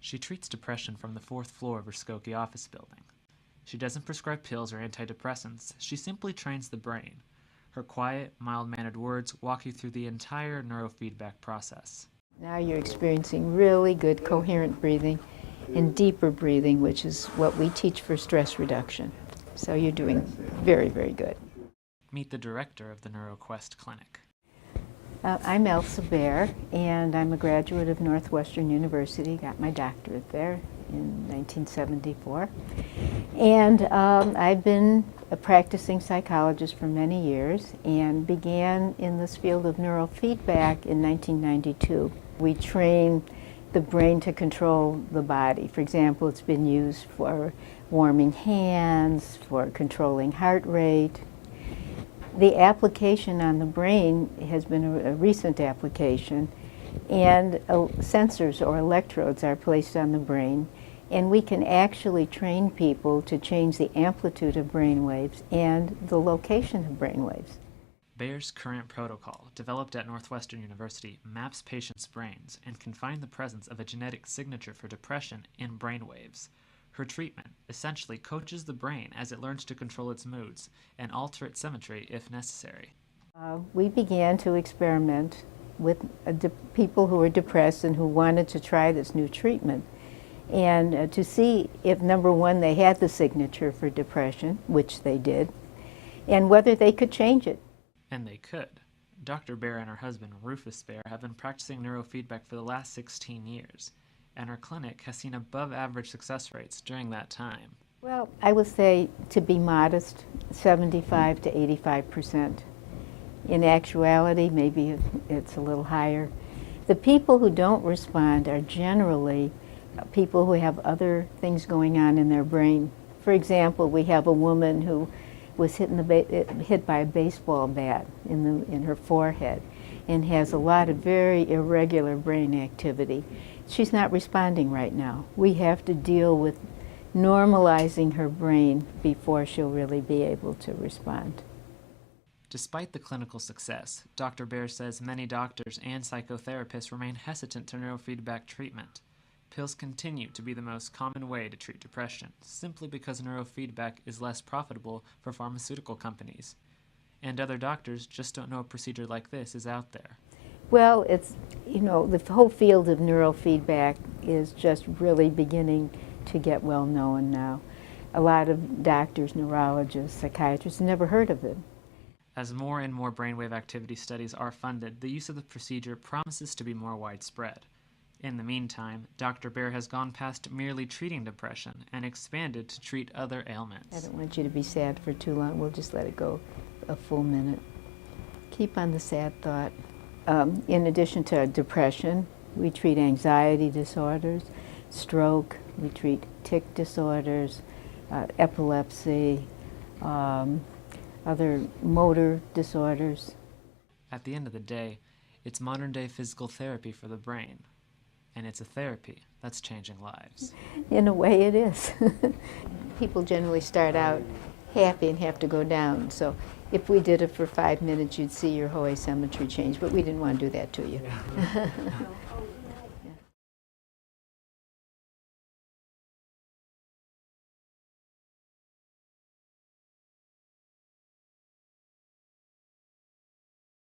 She treats depression from the 4th floor of her Skokie office building. She doesn't prescribe pills or antidepressants, she simply trains the brain. Her quiet, mild-mannered words walk you through the entire neurofeedback process. Now you're experiencing really good coherent breathing and deeper breathing, which is what we teach for stress reduction. So you're doing very, very good. Meet the director of the NueroQuest clinic. I'm Elsa Baehr, and I'm a graduate of Northwestern University, got my doctorate there in 1974. And I've been a practicing psychologist for many years and began in this field of neurofeedback in 1992. We train the brain to control the body. For example, it's been used for warming hands, for controlling heart rate. The application on the brain has been a recent application, and sensors or electrodes are placed on the brain, and we can actually train people to change the amplitude of brain waves and the location of brain waves. Baehr's current protocol, developed at Northwestern University, maps patients' brains and can find the presence of a genetic signature for depression in brain waves. Her treatment essentially coaches the brain as it learns to control its moods and alter its symmetry if necessary. We began to experiment with people who were depressed and who wanted to try this new treatment, and to see if, number one, they had the signature for depression, which they did, and whether they could change it. And they could. Dr. Baehr and her husband, Rufus Baehr, have been practicing neurofeedback for the last 16 years, and her clinic has seen above-average success rates during that time. Well, I would say, to be modest, 75 to 85%. In actuality, maybe it's a little higher. The people who don't respond are generally people who have other things going on in their brain. For example, we have a woman who was hit by a baseball bat in her forehead and has a lot of very irregular brain activity. She's not responding right now. We have to deal with normalizing her brain before she'll really be able to respond. Despite the clinical success, Dr. Baehr says many doctors and psychotherapists remain hesitant to neurofeedback treatment. Pills continue to be the most common way to treat depression, simply because neurofeedback is less profitable for pharmaceutical companies. And other doctors just don't know a procedure like this is out there. Well, it's, the whole field of neurofeedback is just really beginning to get well known now. A lot of doctors, neurologists, psychiatrists never heard of it. As more and more brainwave activity studies are funded, the use of the procedure promises to be more widespread. In the meantime, Dr. Baehr has gone past merely treating depression and expanded to treat other ailments. I don't want you to be sad for too long. We'll just let it go a full minute. Keep on the sad thought. In addition to depression, we treat anxiety disorders, stroke, we treat tic disorders, epilepsy, other motor disorders. At the end of the day, it's modern-day physical therapy for the brain. And it's a therapy that's changing lives. In a way, it is. People generally start out happy and have to go down. So if we did it for 5 minutes, you'd see your whole asymmetry change. But we didn't want to do that to you.